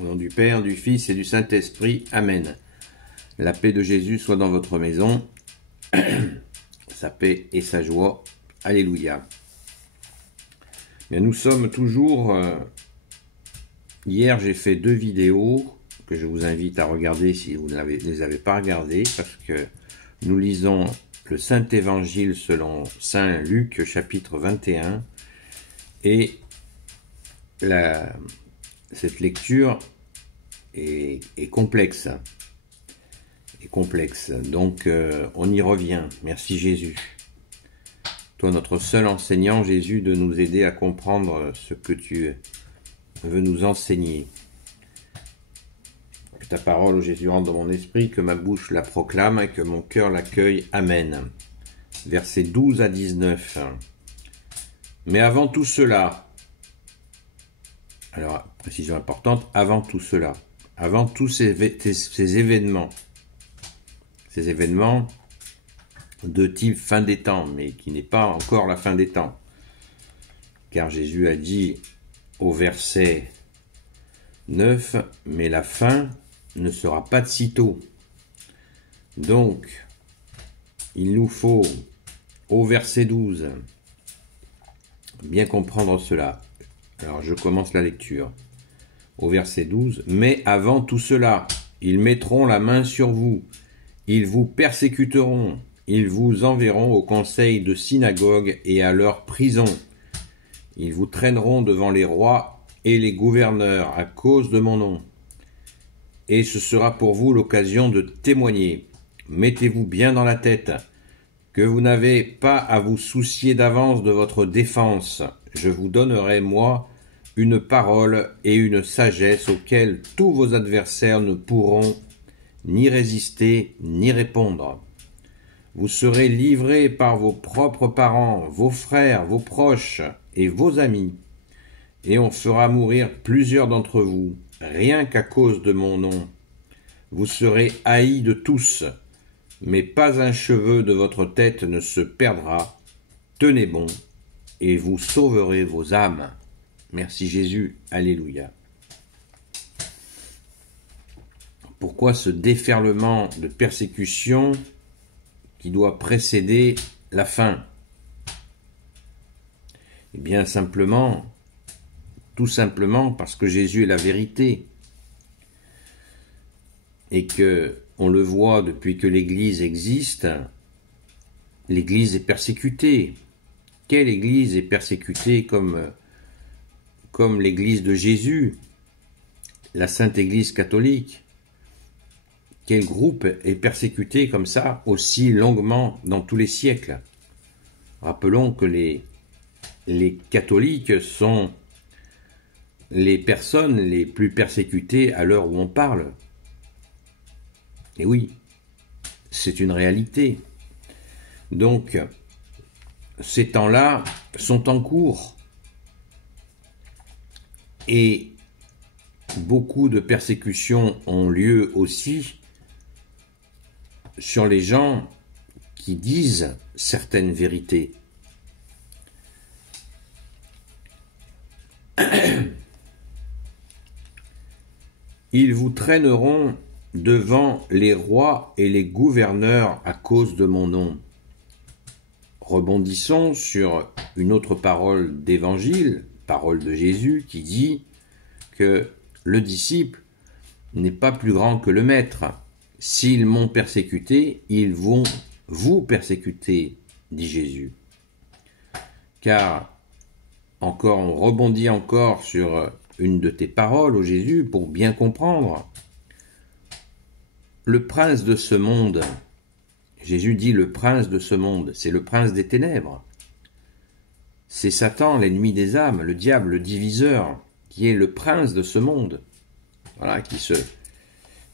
Au nom du Père, du Fils et du Saint-Esprit. Amen. La paix de Jésus soit dans votre maison, sa paix et sa joie. Alléluia. Bien, nous sommes toujours... Hier, j'ai fait 2 vidéos que je vous invite à regarder si vous ne les avez pas regardées, parce que nous lisons le Saint-Évangile selon Saint Luc, chapitre 21, et cette lecture est complexe. Donc, on y revient. Merci Jésus. Toi, notre seul enseignant, Jésus, de nous aider à comprendre ce que tu veux nous enseigner. Que ta parole, ô Jésus, rentre dans mon esprit, que ma bouche la proclame et que mon cœur l'accueille. Amen. Versets 12 à 19. Mais avant tout cela, alors, précision importante, avant tout cela, avant tous ces événements de type fin des temps, mais qui n'est pas encore la fin des temps. Car Jésus a dit au verset 9, mais la fin ne sera pas de sitôt. Donc, il nous faut, au verset 12, bien comprendre cela. Alors, je commence la lecture. Au verset 12, mais avant tout cela, ils mettront la main sur vous, ils vous persécuteront, ils vous enverront au conseil de synagogue et à leur prison. Ils vous traîneront devant les rois et les gouverneurs à cause de mon nom. Et ce sera pour vous l'occasion de témoigner. Mettez-vous bien dans la tête que vous n'avez pas à vous soucier d'avance de votre défense. Je vous donnerai, moi, une parole et une sagesse auxquelles tous vos adversaires ne pourront ni résister ni répondre. Vous serez livrés par vos propres parents, vos frères, vos proches et vos amis, et on fera mourir plusieurs d'entre vous, rien qu'à cause de mon nom. Vous serez haïs de tous, mais pas un cheveu de votre tête ne se perdra. Tenez bon, et vous sauverez vos âmes. Merci Jésus, alléluia. Pourquoi ce déferlement de persécution qui doit précéder la fin? Eh bien tout simplement parce que Jésus est la vérité et que on le voit depuis que l'Église existe, l'Église est persécutée. Quelle Église est persécutée comme l'Église de Jésus, la Sainte Église catholique? Quel groupe est persécuté comme ça aussi longuement dans tous les siècles? Rappelons que les catholiques sont les personnes les plus persécutées à l'heure où on parle. Et oui, c'est une réalité. Donc, ces temps-là sont en cours. Et beaucoup de persécutions ont lieu aussi sur les gens qui disent certaines vérités. Ils vous traîneront devant les rois et les gouverneurs à cause de mon nom. Rebondissons sur une autre parole d'évangile, parole de Jésus, qui dit que le disciple n'est pas plus grand que le maître. S'ils m'ont persécuté, ils vont vous persécuter, dit Jésus. Car, on rebondit encore sur une de tes paroles, ô Jésus, pour bien comprendre. Le prince de ce monde, Jésus dit le prince de ce monde, c'est le prince des ténèbres. C'est Satan, l'ennemi des âmes, le diable, le diviseur, qui est le prince de ce monde. Voilà,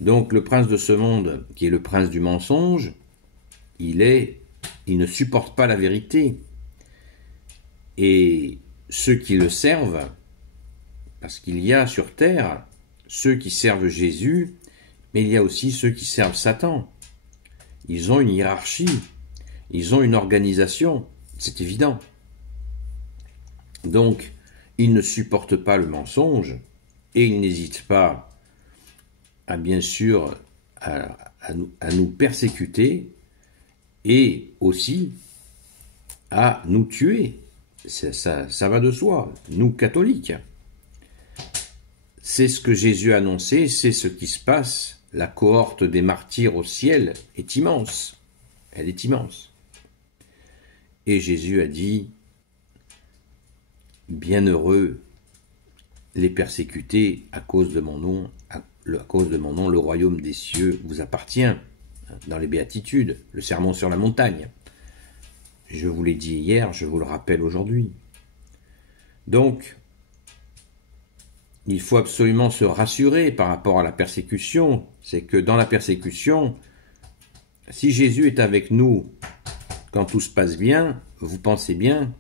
Donc le prince de ce monde, qui est le prince du mensonge, il ne supporte pas la vérité. Et ceux qui le servent, parce qu'il y a sur terre ceux qui servent Jésus, mais il y a aussi ceux qui servent Satan. Ils ont une hiérarchie, ils ont une organisation, c'est évident. Donc, ils ne supportent pas le mensonge, et ils n'hésitent pas bien sûr à nous persécuter et aussi à nous tuer. Ça va de soi, nous catholiques. C'est ce que Jésus a annoncé, c'est ce qui se passe. La cohorte des martyrs au ciel est immense. Elle est immense. Et Jésus a dit, bienheureux les persécutés à cause de mon nom, le royaume des cieux vous appartient. Dans les béatitudes, le sermon sur la montagne. Je vous l'ai dit hier, je vous le rappelle aujourd'hui. Donc, il faut absolument se rassurer par rapport à la persécution. C'est que dans la persécution, si Jésus est avec nous quand tout se passe bien, vous pensez bien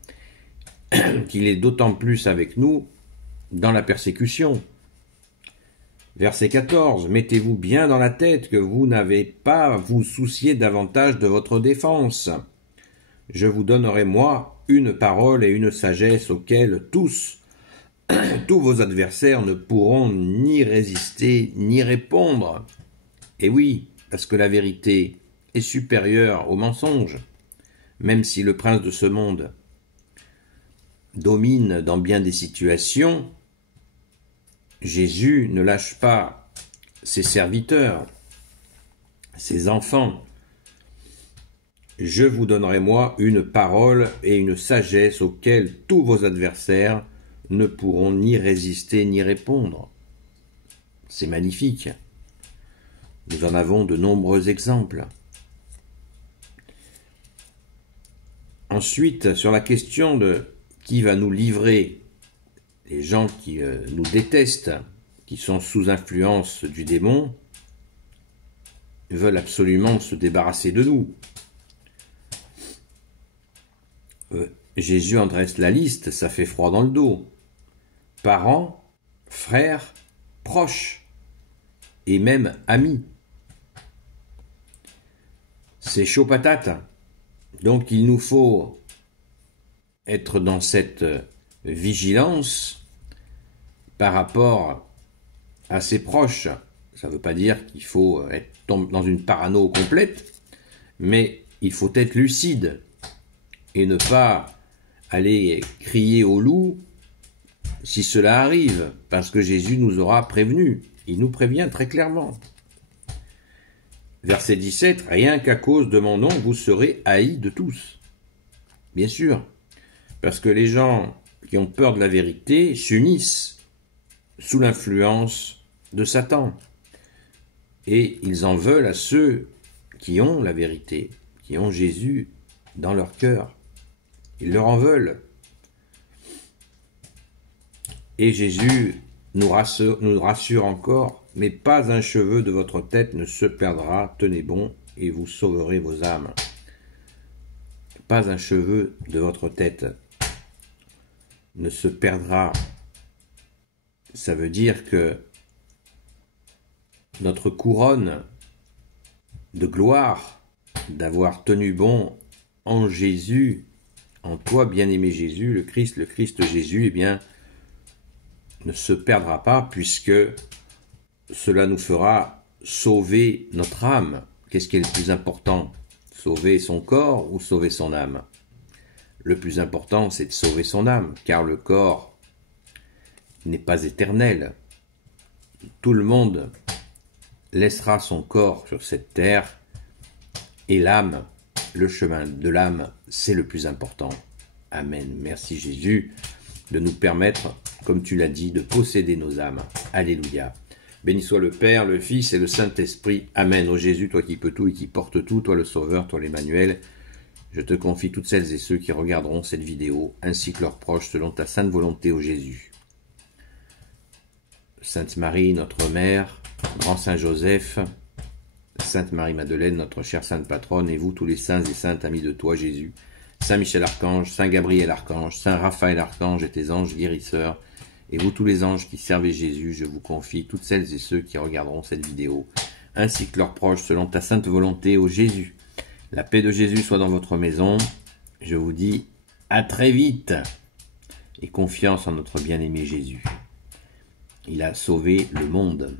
qu'il est d'autant plus avec nous dans la persécution. Verset 14, mettez-vous bien dans la tête que vous n'avez pas à vous soucier davantage de votre défense. Je vous donnerai, moi, une parole et une sagesse auxquelles tous vos adversaires ne pourront ni résister ni répondre. Et oui, parce que la vérité est supérieure au mensonge, même si le prince de ce monde domine dans bien des situations, Jésus ne lâche pas ses serviteurs, ses enfants. Je vous donnerai, moi, une parole et une sagesse auxquelles tous vos adversaires ne pourront ni résister ni répondre. C'est magnifique. Nous en avons de nombreux exemples. Ensuite, sur la question de qui va nous livrer, les gens qui nous détestent, qui sont sous influence du démon, veulent absolument se débarrasser de nous. Jésus en dresse la liste, ça fait froid dans le dos. Parents, frères, proches, et même amis. C'est chaud patate. Donc il nous faut être dans cette vigilance par rapport à ses proches. Ça ne veut pas dire qu'il faut être dans une parano complète, mais il faut être lucide et ne pas aller crier au loup si cela arrive, parce que Jésus nous aura prévenus. Il nous prévient très clairement. Verset 17, « Rien qu'à cause de mon nom, vous serez haïs de tous. » Bien sûr, parce que les gens qui ont peur de la vérité s'unissent sous l'influence de Satan. Et ils en veulent à ceux qui ont la vérité, qui ont Jésus dans leur cœur. Ils leur en veulent. Et Jésus nous rassure encore, « Mais pas un cheveu de votre tête ne se perdra, tenez bon, et vous sauverez vos âmes. » Pas un cheveu de votre tête ne se perdra. Ça veut dire que notre couronne de gloire, d'avoir tenu bon en Jésus, en toi, bien-aimé Jésus, le Christ Jésus, eh bien, ne se perdra pas, puisque cela nous fera sauver notre âme. Qu'est-ce qui est le plus important? Sauver son corps ou sauver son âme? Le plus important, c'est de sauver son âme, car le corps n'est pas éternel. Tout le monde laissera son corps sur cette terre, et l'âme, le chemin de l'âme, c'est le plus important. Amen. Merci Jésus de nous permettre, comme tu l'as dit, de posséder nos âmes. Alléluia. Béni soit le Père, le Fils et le Saint-Esprit. Amen. Ô Jésus, toi qui peux tout et qui portes tout, toi le Sauveur, toi l'Emmanuel, je te confie toutes celles et ceux qui regarderont cette vidéo, ainsi que leurs proches, selon ta sainte volonté, ô Jésus. Sainte Marie, notre Mère, Grand Saint Joseph, Sainte Marie-Madeleine, notre chère Sainte Patronne, et vous tous les saints et saintes amis de toi, Jésus, Saint Michel Archange, Saint Gabriel Archange, Saint Raphaël Archange et tes anges guérisseurs, et vous tous les anges qui servez Jésus, je vous confie toutes celles et ceux qui regarderont cette vidéo, ainsi que leurs proches, selon ta sainte volonté, ô Jésus. La paix de Jésus soit dans votre maison. Je vous dis à très vite, et confiance en notre bien-aimé Jésus. Il a sauvé le monde.